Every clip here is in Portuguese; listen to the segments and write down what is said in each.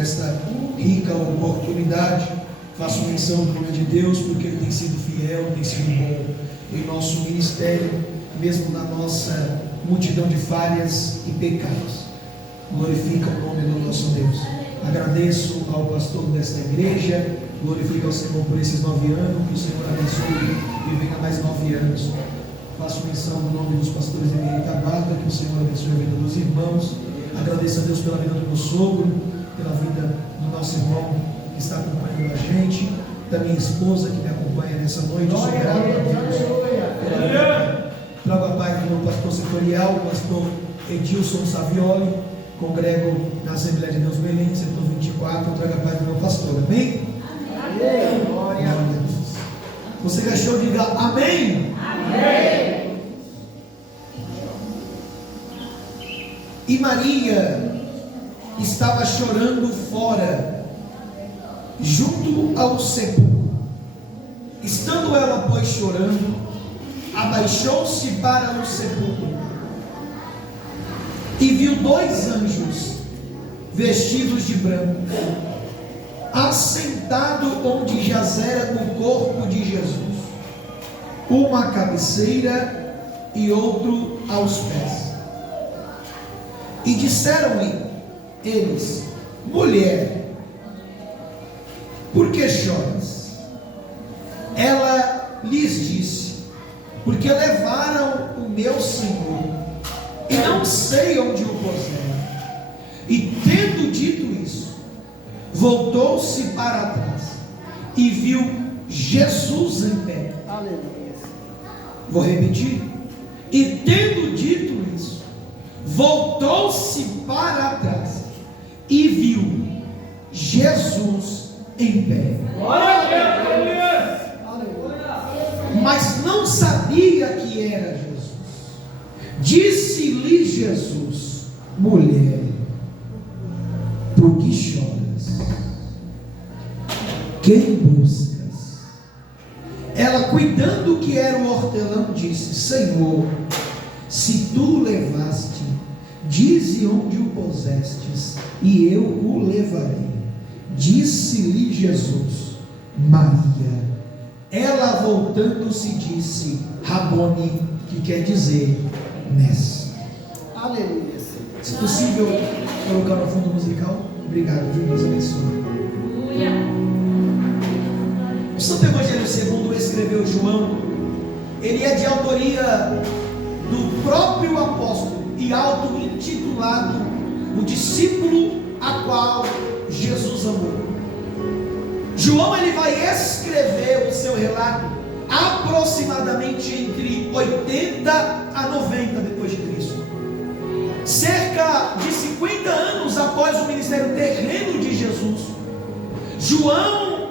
esta rica oportunidade. Faço menção do nome de Deus, porque Ele tem sido fiel, tem sido bom em nosso ministério, mesmo na nossa multidão de falhas e pecados. Glorifica o nome do nosso Deus. Agradeço ao pastor desta igreja, glorifico ao Senhor por esses 9 anos, que o Senhor abençoe e venha mais 9 anos. Faço menção do nome dos pastores de Itabarca, que o Senhor abençoe a vida dos irmãos. Agradeço a Deus pela vida do meu sogro, pela vida do nosso irmão que está acompanhando a gente, da minha esposa que me acompanha nessa noite. Sou grato a Deus. Trago a paz do meu pastor setorial, o pastor Edilson Savioli. Congrego na Assembleia de Deus Belém, setor 24. Eu trago a paz do meu pastor, amém? Amém. Glória a Deus. Você que achou, diga amém. Amém. E Maria estava chorando fora, junto ao sepulcro. Estando ela, pois, chorando, abaixou-se para o sepulcro e viu 2 anjos vestidos de branco, assentado onde jazera o corpo de Jesus, uma à cabeceira e outro aos pés. E disseram-lhe eles: mulher, por que choras? Ela lhes disse: porque levaram o meu Senhor e não sei onde o puseram. E tendo dito isso, voltou-se para trás e viu Jesus em pé. Aleluia. Vou repetir. E tendo dito isso, voltou-se para trás e viu Jesus em pé. Glória a Deus. Mas não sabia que era Jesus. Disse-lhe Jesus: mulher, por que choras? Quem buscas? Ela, cuidando que era o hortelão, disse: Senhor, se tu o levaste, dize onde o pusestes, e eu o levarei. Disse-lhe Jesus: Maria. Ela, voltando-se, disse: Rabone, que quer dizer mestre. Aleluia. Se possível, colocar no fundo musical. Obrigado, Deus abençoe. O Santo Evangelho segundo escreveu João, ele é de autoria do próprio apóstolo e auto-intitulado o discípulo a qual Jesus amou. João, ele vai escrever o seu relato aproximadamente entre 80 a 90 depois de Cristo, cerca de 50 anos após o ministério terreno de Jesus. João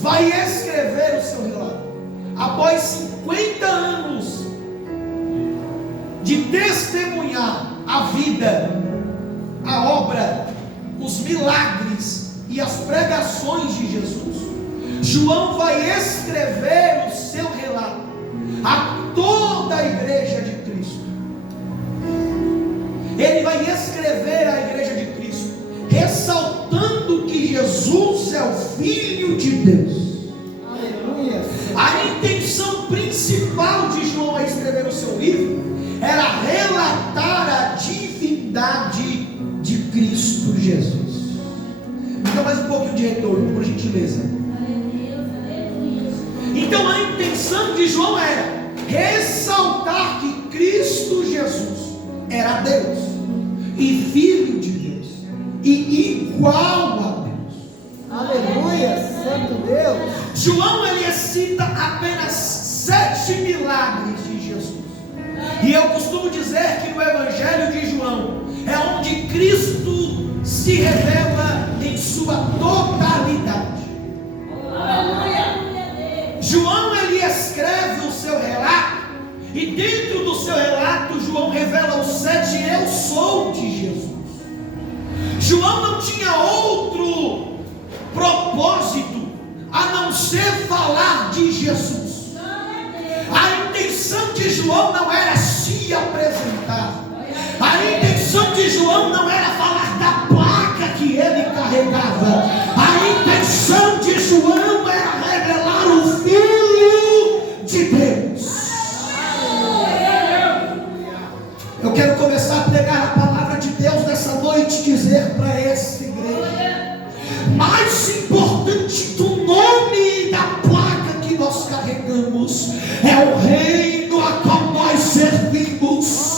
vai escrever o seu relato após 50 anos de testemunhar a vida, a obra, os milagres e as pregações de Jesus. João vai escrever o seu relato a toda a igreja de Cristo. Ele vai escrever à igreja de Cristo, ressaltando que Jesus é o Filho de Deus. Aleluia. A intenção principal de João a escrever o seu livro era relatar a divindade de Cristo Jesus. Então, mais um pouquinho de retorno, por gentileza. Então a intenção de João era ressaltar que Cristo Jesus era Deus e Filho de Deus e igual a Deus. Aleluia, santo Deus. João, ele cita apenas 7 milagres de Jesus, e eu costumo dizer que no Evangelho de João é onde Cristo se revela em sua totalidade. Aleluia. João, ele escreve o seu relato, e dentro do seu relato João revela os 7 eu sou de Jesus. João não tinha outro propósito a não ser falar de Jesus. A intenção de João não era se apresentar, a intenção de João não era falar da placa que ele carregava. palavra. A intenção de João era revelar o Filho de Deus. Eu quero começar a pregar a palavra de Deus nessa noite, dizer para essa igreja: mais importante do nome e da placa que nós carregamos é o reino a qual nós servimos.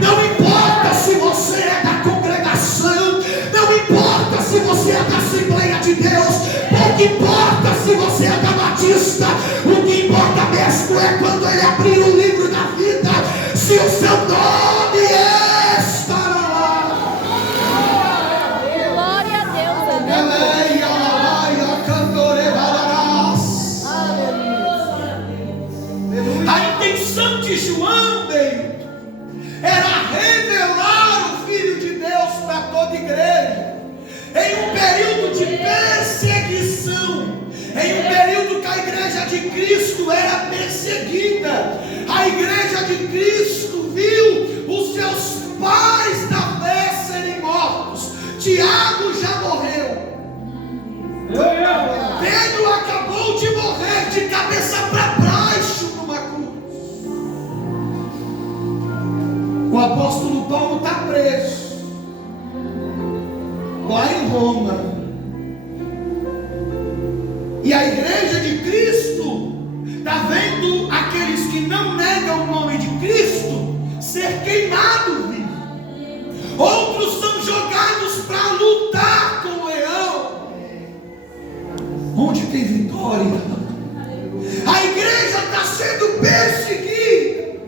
Não importa se você é da congregação, não importa se você é da Assembleia de Deus, pouco importa se você é da Batista, o que importa mesmo é quando ele abrir o livro da vida, se o seu nome estará lá. Glória a Deus, A intenção de João, bem, era revelar o Filho de Deus para toda a igreja, em um período de perseguição, em um período que a igreja de Cristo era perseguida. A igreja de Cristo viu os seus pais da fé serem mortos. Tiago já morreu, Pedro acabou de morrer de cabeça para baixo numa cruz. O apóstolo Paulo está preso lá em Roma, e a igreja de Cristo está vendo aqueles que não negam o nome de Cristo ser queimados vivos. Outros são jogados para lutar com o leão. Onde tem vitória, a igreja está sendo perseguida,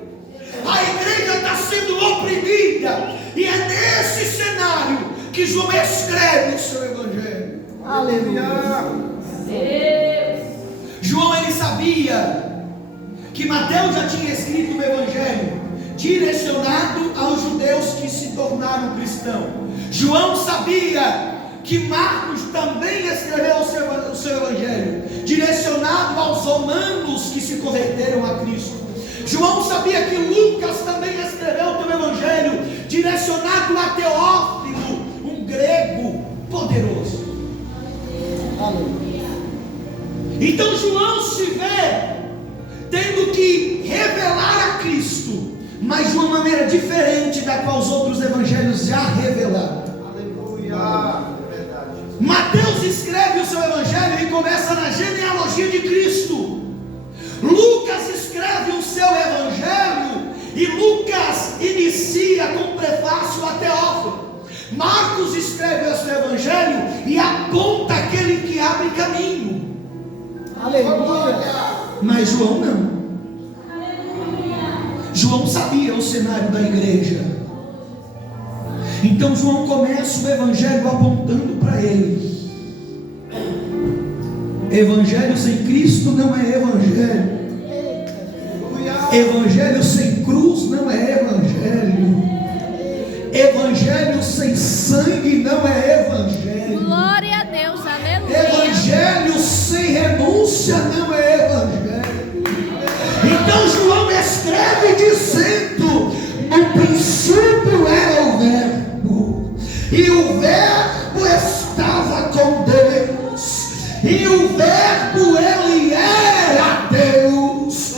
a igreja está sendo oprimida, e é nesse cenário que João escreve o seu evangelho. Aleluia. João, ele sabia que Mateus já tinha escrito o evangelho direcionado aos judeus que se tornaram cristãos. João sabia que Marcos também escreveu o seu evangelho direcionado aos romanos que se converteram a Cristo. João sabia que Lucas também escreveu o seu evangelho direcionado a Teófilo, um grego poderoso. Então João se vê tendo que revelar a Cristo, mas de uma maneira diferente da qual os outros evangelhos já revelaram. Aleluia. Mateus escreve o seu evangelho e começa na genealogia de Cristo. Lucas escreve o seu evangelho e Lucas inicia com prefácio a Teófilo. Marcos escreve o seu evangelho e aponta aquele que abre caminho. Aleluia. Mas João não. João sabia o cenário da igreja. Então João começa o evangelho apontando para ele. Evangelho sem Cristo não é evangelho. Evangelho sem cruz não é evangelho. Evangelho sem sangue não é evangelho. Glória a Deus, aleluia. Evangelho sem renúncia não é evangelho. Então João escreve dizendo: no princípio era o Verbo, e o Verbo estava com Deus, e o Verbo ele era Deus.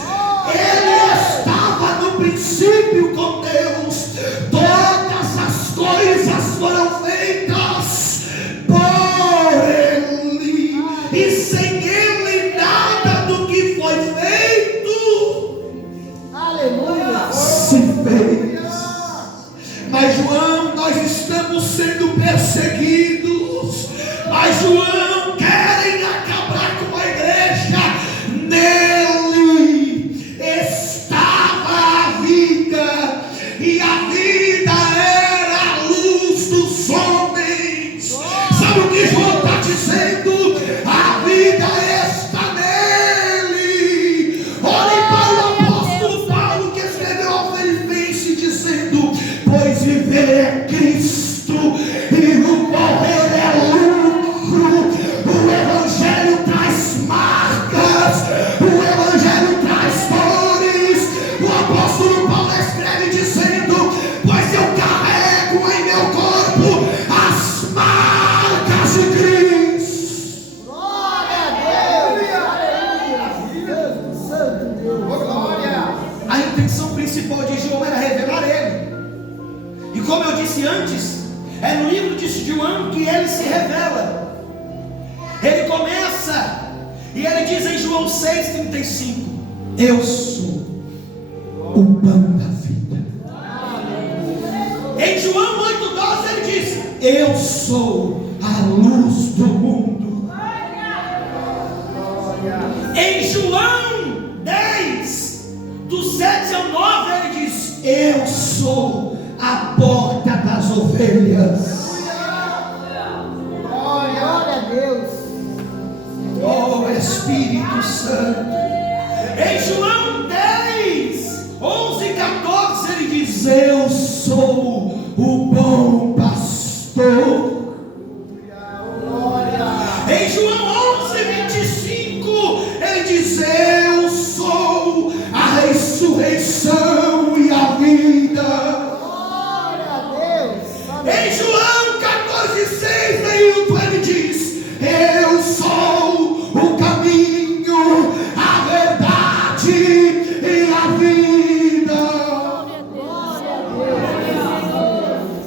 Ele estava no princípio com Deus. Todas as coisas foram feitas por Ele, e sem Ele nada do que foi feito, aleluia, se fez. Mas João, nós estamos sendo perseguidos, mas João querem acabar com a igreja. Nele estava a vida, e a vida era a luz dos homens. Sabe o que João está dizendo? A vida está nele. Olhem para o apóstolo Paulo, que escreveu aos Filipenses, dizendo: pois viver é Cristo e o morrer é lucro. antes João que ele se revela. Ele começa e ele diz em João 6,35: eu sou o pão da vida. Em João 8,12 ele diz: eu sou a luz do mundo. Em João 10, do 7 ao 9 ele diz: eu sou a porta das ovelhas. Glória a Deus. Oh Espírito Santo. Em João 10, 11 e 14 ele diz: eu sou o bom pastor. Em João 11, 25 ele diz: eu sou a ressurreição e a vida. Glória a Deus. Em João 14,6 ele diz: eu sou o caminho, a verdade e a vida. Glória a Deus.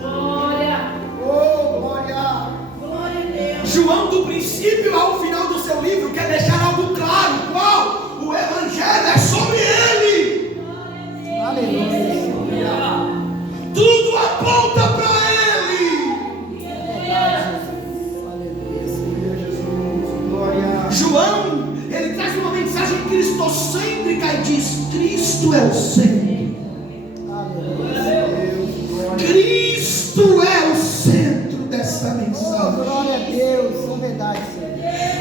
Glória. João, do princípio ao final do seu livro, quer deixar algo claro: qual? O Evangelho é sobre ele. Aleluia. Tudo aponta para ele. Aleluia, Senhor Jesus. Glória. João, ele traz uma mensagem cristocêntrica e diz: Cristo é o centro. Aleluia. Cristo é o centro dessa Oh, mensagem. glória a Deus. É verdade, Senhor.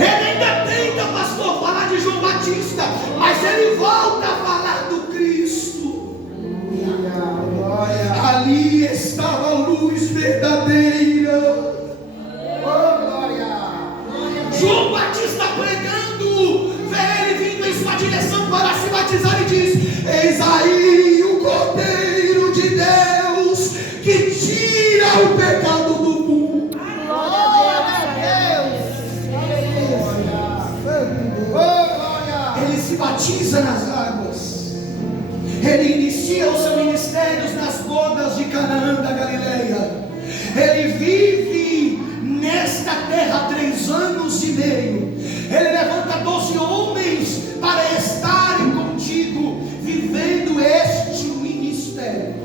Ele ainda tenta, pastor, falar de João Batista, mas ele volta a falar do Cristo. Glória. Ali estava a luz verdadeira. Oh, glória. João Batista pregando, vê ele vindo em sua direção para se batizar e diz: eis aí o Cordeiro de Deus que tira o pecado do mundo. Glória a Deus. Aleluia. Santo Deus. Oh, glória. Ele se batiza nas águas. Ele inicia o seu ministério nas bodas de Canaã da Galileia. Ele vive nesta terra 3 anos e meio. Ele levanta 12 homens para estarem contigo, vivendo este ministério.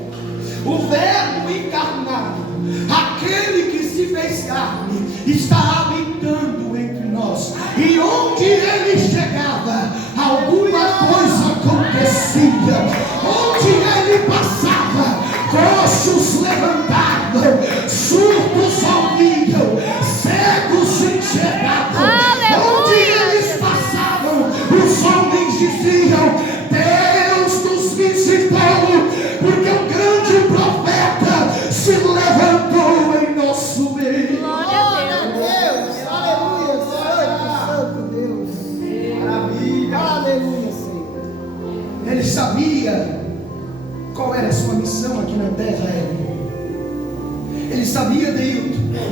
O Verbo encarnado, aquele que se fez carne, está habitando entre nós. E onde ele chegava, alguma coisa acontecia. Onde ele passava, coxos levantavam, surdos ouviam, cegos enxergavam. Onde eles passavam, os homens diziam: Deus nos visitou, porque um grande profeta se levantou em nosso meio. Glória a Deus. Aleluia. Santo Deus. Maravilha. Aleluia, Senhor. Ele sabia qual era a sua missão aqui na terra. Ele sabia, Deilton,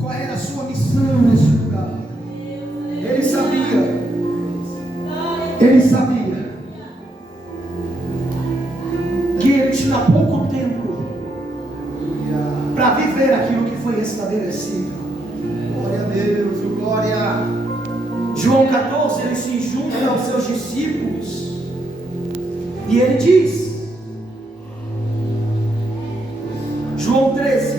qual era a sua missão nesse lugar. Ele sabia. Ele sabia que ele tinha pouco tempo para viver aquilo que foi estabelecido. Glória a Deus. Glória. João 14, ele se junta aos seus discípulos e ele diz, João 13,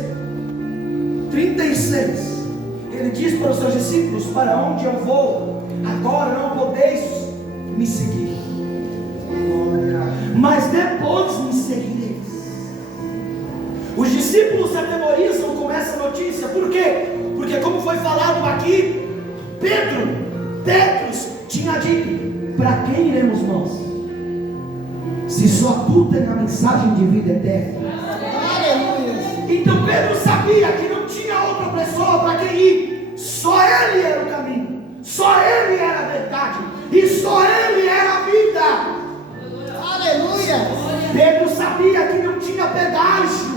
36, ele diz para os seus discípulos: para onde eu vou, agora não podeis me seguir, mas depois me seguireis. Os discípulos se atemorizam com essa notícia. Por quê? Porque, como foi falado aqui, Pedro tinha dito: para quem iremos nós, se só tu tem a mensagem de vida eterna? Aleluia. Então Pedro sabia que não tinha outra pessoa para quem ir. Só ele era o caminho, só ele era a verdade, e só ele era a vida. Aleluia. Pedro sabia que não tinha pedágio.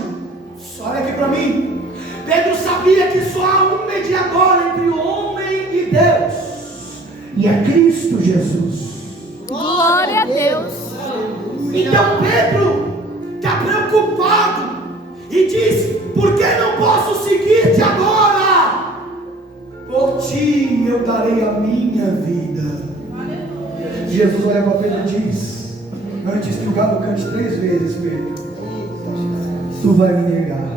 Olha aqui para mim. Pedro sabia que só há um mediador entre o homem e Deus, e é Cristo Jesus. Glória a Deus. Então Pedro está preocupado e diz: Por que não posso seguir-te agora? Por ti eu darei a minha vida. Jesus olha para Pedro e diz: antes que o galo cante 3 vezes, Pedro, tu vai me negar.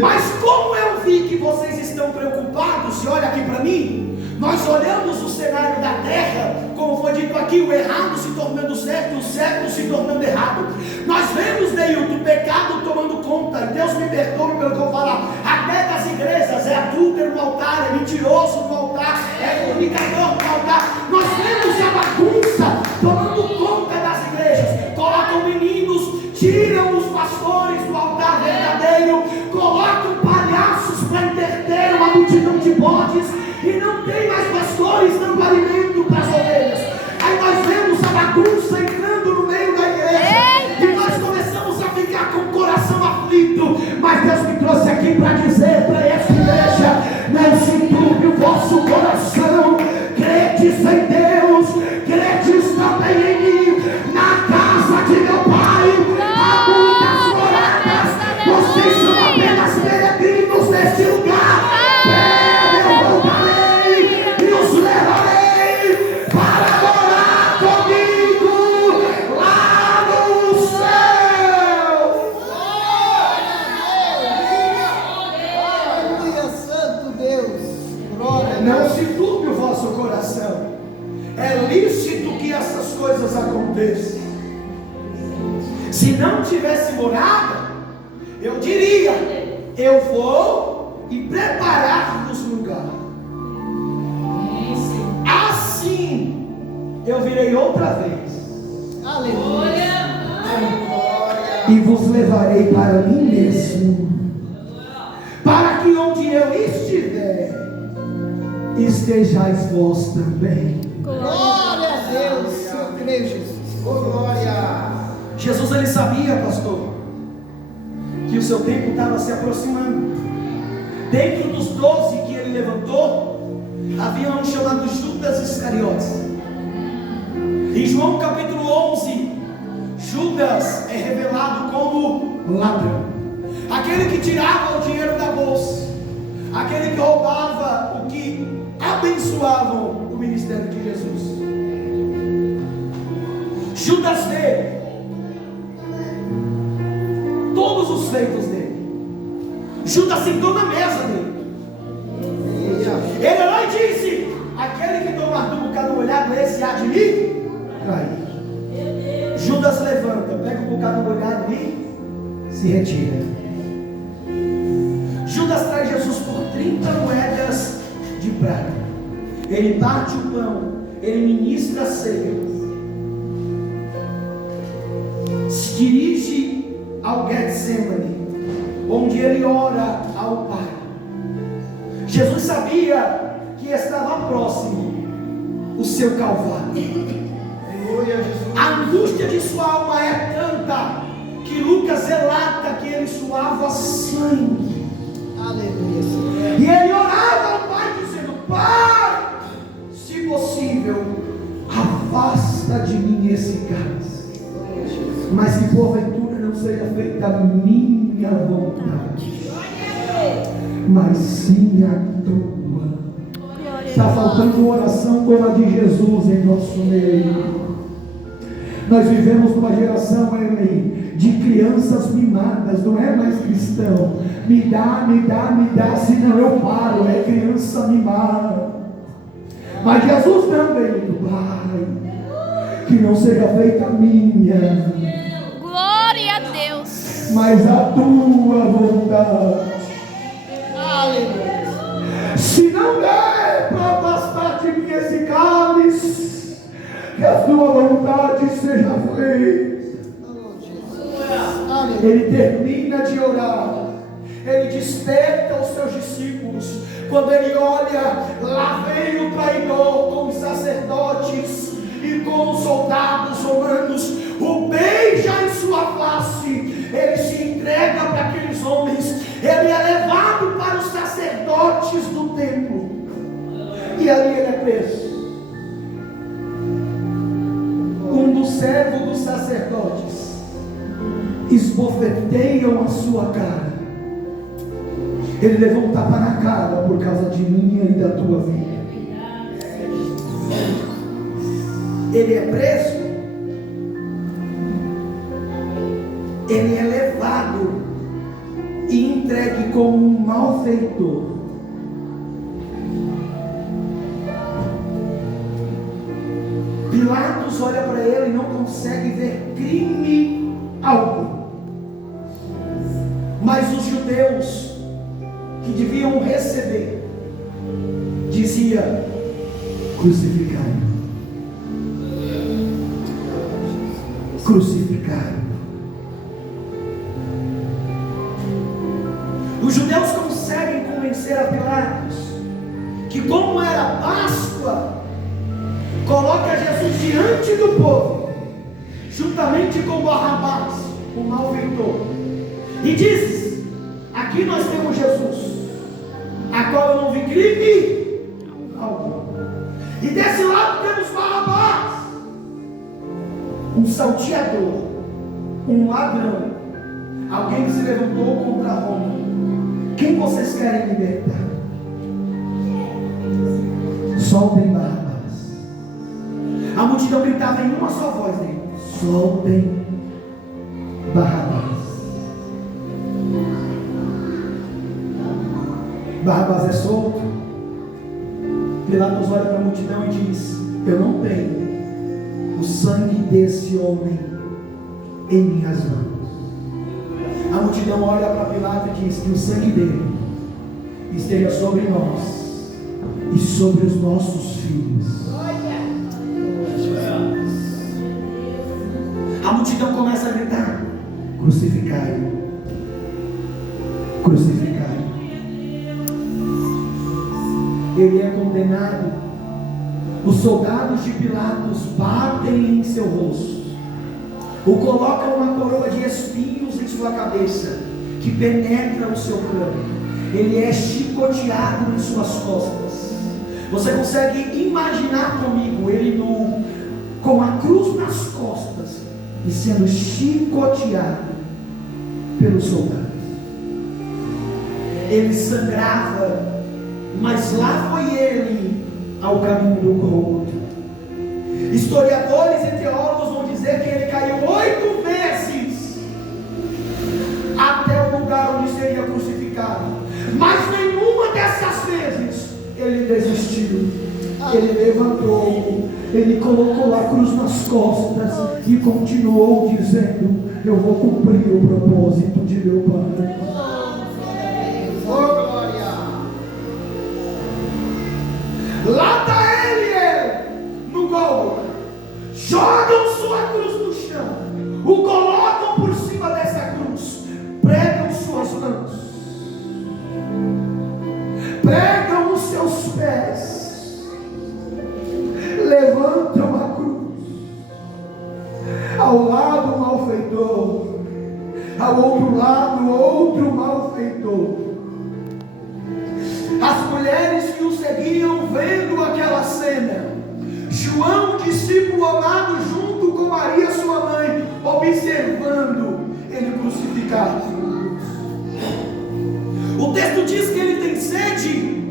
Mas como eu vi que vocês estão preocupados, e olha aqui para mim, nós olhamos o cenário da terra, como foi dito aqui, o errado se tornando certo, o certo se tornando errado. Nós vemos, Neilton, o pecado tomando conta. Deus me perdoe pelo que eu vou falar. Até das igrejas, é adúltero no altar, é mentiroso no altar, é comunicador no altar. Nós vemos a bagunça tomando conta das igrejas. Colocam meninos, tiram os pastores do altar verdadeiro, colocam palhaços para entreter uma multidão de bodes, e não tem mais pastores dando alimento para as ovelhas. Aí nós vemos a bagunça entrando no meio da igreja, e nós começamos a ficar com o coração aflito. Mas Deus me trouxe aqui para dizer para essa igreja: não se turbe o vosso coração, credes em Deus, credes também em mim. Na casa de meu Pai há muitas moradas, vocês são apenas peregrinos neste lugar. Não se turbe o vosso coração. É lícito que essas coisas aconteçam. Se não tivesse morada, eu diria: eu vou e preparar-vos lugar. Assim eu virei outra vez. Aleluia. E vos levarei para mim mesmo, para que onde eu estiver, estejais vós também. Glória a Deus. Eu creio, Jesus. Glória. Jesus, ele sabia, pastor, que o seu tempo estava se aproximando. Dentro dos 12 que ele levantou, havia um chamado Judas Iscariotes. Em João capítulo 11, Judas é revelado como ladrão, aquele que tirava o dinheiro da bolsa, aquele que roubava o que abençoavam o ministério de Jesus. Judas vê todos os feitos dele. Judas sentou na mesa dele. Ele lá disse: aquele que tomar do bocado molhado, esse há de me trair. Judas levanta, pega o bocado molhado e se retira. Judas traz Jesus por 30 moedas de prata. Ele parte o pão, ele ministra a ceia, se dirige ao Getsemane, onde ele ora ao Pai. Jesus sabia que estava próximo o seu calvário. A angústia de sua alma é tanta que Lucas relata que ele suava sangue. Aleluia. E ele orava ao Pai dizendo: Pai, se possível, afasta de mim esse cálice, mas que porventura não seja feita a minha vontade, mas sim a tua. Está faltando oração como a de Jesus em nosso meio. Nós vivemos numa geração, de crianças mimadas, não é mais cristão. Me dá, senão eu paro. É criança mimada. Mas Jesus também, Pai, que não seja feita a minha, Glória a Deus, mas a tua vontade. Aleluia. Se não der para afastar de mim esse cálice, que a tua vontade seja feita. Ele termina de orar, ele desperta os seus discípulos. Quando ele olha, lá vem o traidor com os sacerdotes e com os soldados romanos, o beija em sua face. Ele se entrega para aqueles homens, ele é levado para os sacerdotes do templo, e ali ele é preso. Um dos servos dos sacerdotes esbofeteiam a sua cara. Ele levou um tapa na cara por causa de minha e da tua vida. Ele é preso, ele é levado e entregue como um malfeitor. Pilatos olha para ele e não consegue ver crime algum. Mas os judeus que deviam receber dizia: crucificai-o, crucificai-o. Os judeus conseguem convencer a Pilatos que, como era Páscoa, coloca Jesus diante do povo, juntamente com Barrabás, o malfeitor, e diz: aqui nós temos Jesus, a qual eu não vi crime algum, e desse lado temos Barrabás, um salteador, um ladrão, alguém que se levantou contra Roma. Quem vocês querem libertar? Soltem Barrabás. A multidão gritava em uma só voz dele: soltem Barrabás. Barrabás é solto. Pilatos olha para a multidão e diz: eu não tenho o sangue desse homem em minhas mãos. A multidão olha para Pilatos e diz: que o sangue dele esteja sobre nós e sobre os nossos filhos. A multidão começa a gritar: crucificai-o, crucificai-o. Ele é condenado. Os soldados de Pilatos batem em seu rosto, o colocam uma coroa de espinhos em sua cabeça, que penetra o seu crânio. Ele é chicoteado em suas costas. Você consegue imaginar comigo ele com a cruz nas costas e sendo chicoteado pelos soldados? Ele sangrava, mas lá foi ele ao caminho do Gólgota. Historiadores e teólogos vão dizer que ele caiu 8 vezes até o lugar onde seria crucificado, mas nenhuma dessas vezes ele desistiu. Ele levantou, ele colocou a cruz nas costas e continuou dizendo: eu vou cumprir o propósito de meu Pai. Lá está ele no Gólgota. Jogam sua cruz no chão, o colocam por cima dessa cruz, pregam suas mãos, pregam os seus pés, levantam a cruz. Ao lado o malfeitor, ao outro lado outro malfeitor. As mulheres que o seguiam vendo aquela cena, João, discípulo amado, junto com Maria sua mãe, observando ele crucificado. O texto diz que ele tem sede,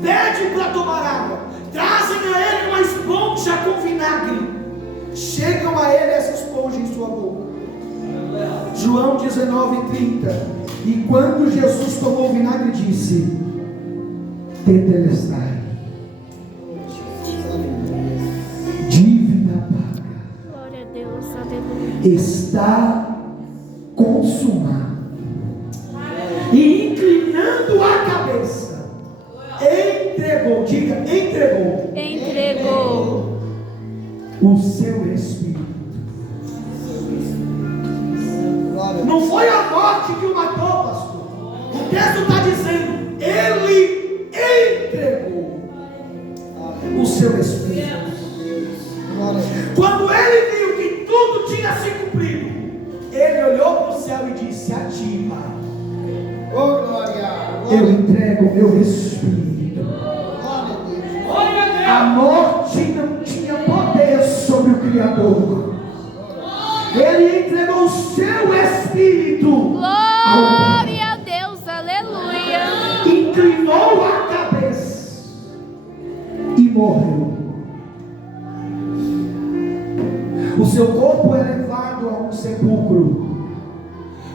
pede para tomar água, trazem a ele uma esponja com vinagre, chegam a ele essa esponja em sua boca. João 19:30. E quando Jesus tomou o vinagre, disse: tetelestai, dívida paga. Glória a Deus, aleluia. Está consumado. E inclinando a cabeça, entregou, diga, entregou o seu espírito. Não foi a morte que o matou, pastor. O texto está dizendo: ele entregou o seu espírito. Quando ele viu que tudo tinha se cumprido, ele olhou para o céu e disse: a ti, Pai, eu entrego o meu espírito. A morte não tinha poder sobre o Criador. Ele entregou o seu espírito. Glória a Deus, aleluia. Inclinou a cabeça e morreu. O seu corpo é levado a um sepulcro.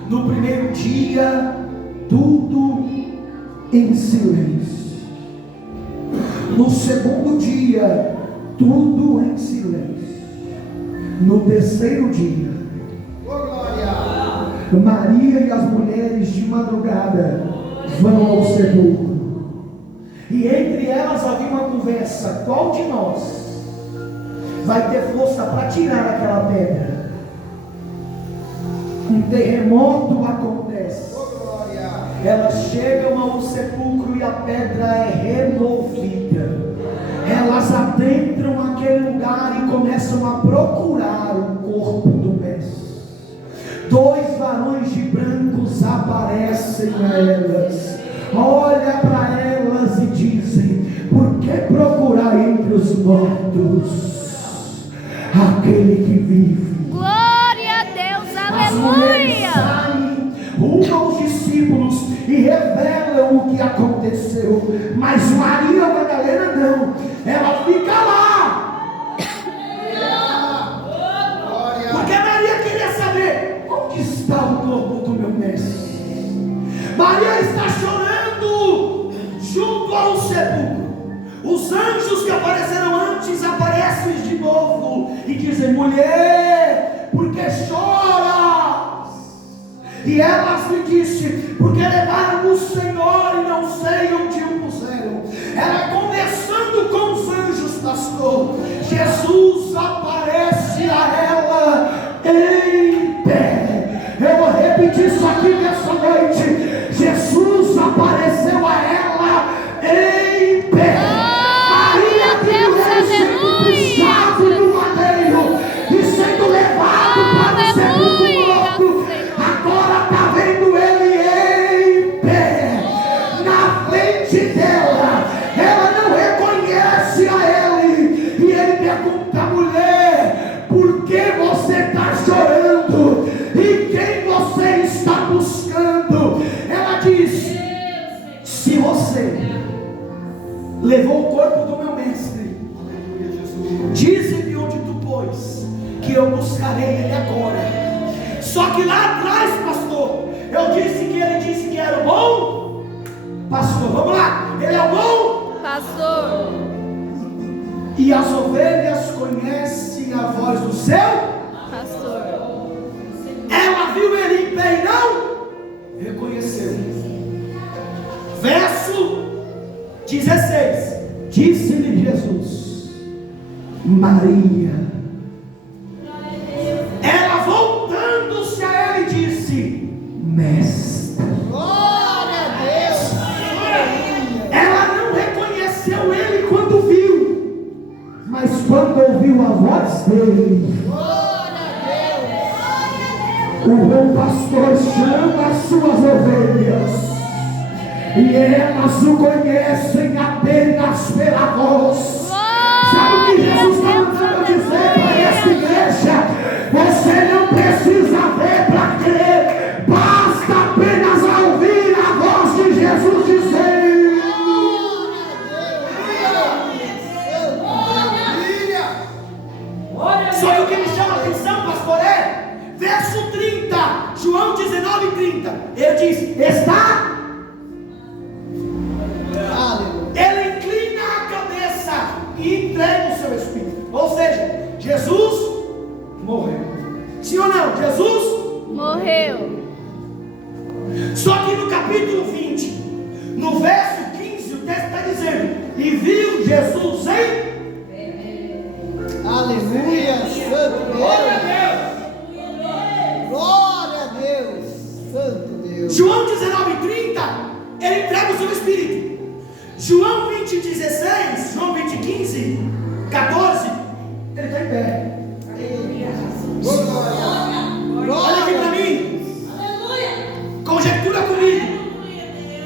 No primeiro dia, tudo em silêncio. No segundo dia, tudo em silêncio. No terceiro dia, Maria e as mulheres de madrugada vão ao sepulcro. E entre elas havia uma conversa: qual de nós vai ter força para tirar aquela pedra? Um terremoto acontece. Elas chegam ao sepulcro e a pedra é removida. Elas adentram aquele lugar e começam a procurar o corpo do mestre. 2 varões de brancos aparecem a elas, olha para elas e dizem: por que procurar entre os mortos aquele que vive? Glória a Deus, As mulheres aleluia. saem, rumam aos discípulos e revelam o que aconteceu. Mas Maria Madalena não, ela fica lá. Porque Maria queria saber: onde está o corpo do meu mestre? Maria está chorando junto ao sepulcro. Os anjos que apareceram antes aparecem de novo e dizem: mulher, por que choras? E elas lhe disse: porque levaram o Senhor e não sei onde o puseram. Ela conversando com os anjos, pastor, Jesus aparece a ela em pé. Eu vou repetir isso aqui nessa noite: Jesus apareceu a ela em pé. Maria viu ele sendo puxado no madeiro e sendo levado para o sepulcro morto. Agora está vendo ele em pé na frente dela. Ela não reconhece a ele. E ele pergunta: mulher, por que você está chorando? E quem você está buscando? Ela diz: se você levou o corpo do meu mestre, dize-me onde tu pôs, que eu buscarei ele agora. Só que lá atrás, pastor, eu disse que ele disse que era o bom pastor. Vamos lá, ele é o bom Pastor, e as ovelhas conhecem a voz do seu pastor. Ela viu ele em pé e não reconheceu. Verso 16: disse-lhe Jesus: Maria. Ela, voltando-se a ele, disse: mestre. Glória a Deus. Ela não reconheceu ele quando viu, mas quando ouviu a voz dele, o bom pastor chama as suas ovelhas e elas o conhecem apenas pela voz. Sabe o que Jesus está mandando dizer para esta igreja? Você não precisa ver para crer, basta apenas ouvir a voz de Jesus dizer. Só que o que me chama a atenção, pastor, é verso 30, João 19:30. Ele diz: está. Ele inclina a cabeça e entrega o seu espírito. Ou seja, Jesus morreu. Sim ou não? Jesus Morreu. Só que no capítulo 20, no verso 15, o texto está dizendo: e viu Jesus em. Aleluia, Santo Deus. Glória a Deus, Santo Deus. João 19:30, ele entrega o seu espírito. João 20:16, João 20:15, 14, ele está em pé. Olha aqui para mim. Conjectura comigo.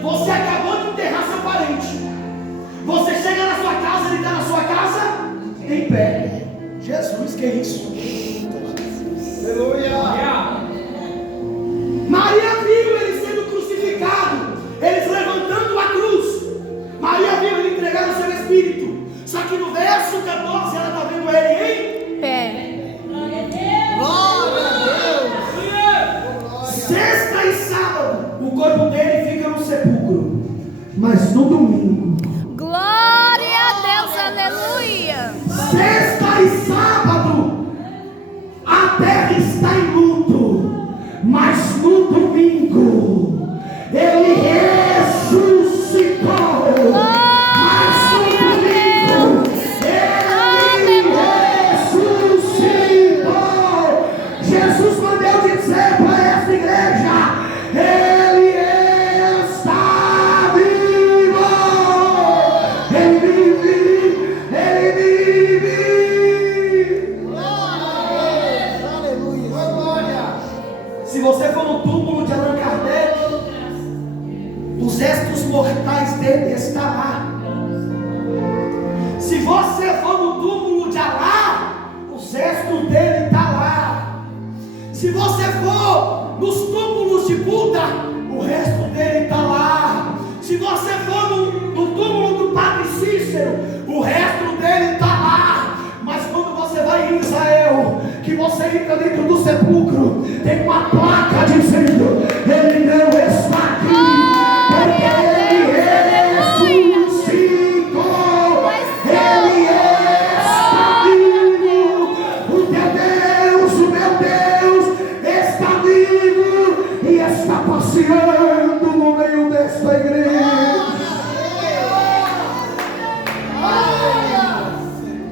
Você acabou de enterrar seu parente. Você chega na sua casa, ele está na sua casa em pé. Jesus, que é isso? Aleluia. corpo dele fica no sepulcro. Mas no domingo, Glória a Deus, aleluia. sexta e sábado, a terra está em luto. Mas no domingo, ele ressuscitou. Mas no domingo, ele ressuscitou. Jesus mandou dizer para essa igreja: ele está vivo. Ele vive, ele vive. Aleluia. Glória. Se você for no túmulo de Allan Kardec, os restos mortais dele estão lá. Se você for no túmulo de Alá, os restos dele estão lá. Se você for nos túmulos de Buda, o resto dele está lá. Se você for no túmulo do Padre Cícero, o resto dele está lá. Mas quando você vai em Israel, que você entra dentro do sepulcro, tem uma placa dizendo: ele não está aqui, porque ele ressuscitou. Ele está vivo. O teu Deus, o meu Deus, está vivo e está passeando no meio desta igreja.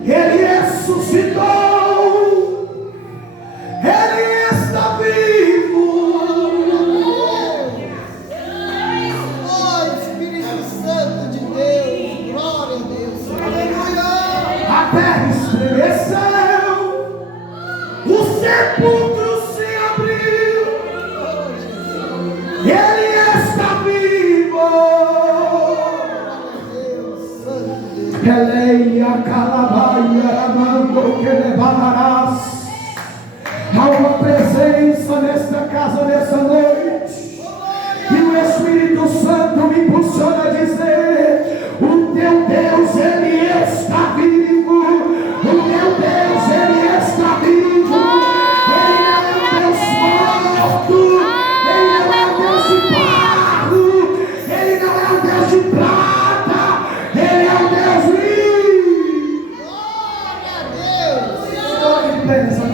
Ele ressuscitou. Ele está vivo. Oh, Espírito Santo de Deus. Glória a Deus. Aleluia. A terra estremeceu, o sepulcro se abriu. Ele está vivo. Deus, Santo Deus. Eleia calabaia amando que levarás. Há uma presença nesta casa nessa noite, e o Espírito Santo me impulsiona a dizer: o teu Deus, ele está vivo. O teu Deus, ele está vivo. Ele não é um Deus morto. Ele não é um Deus de barro. Ele não é um Deus de prata. Ele é um Deus vivo. Glória a Deus. Senhor, de pé nessa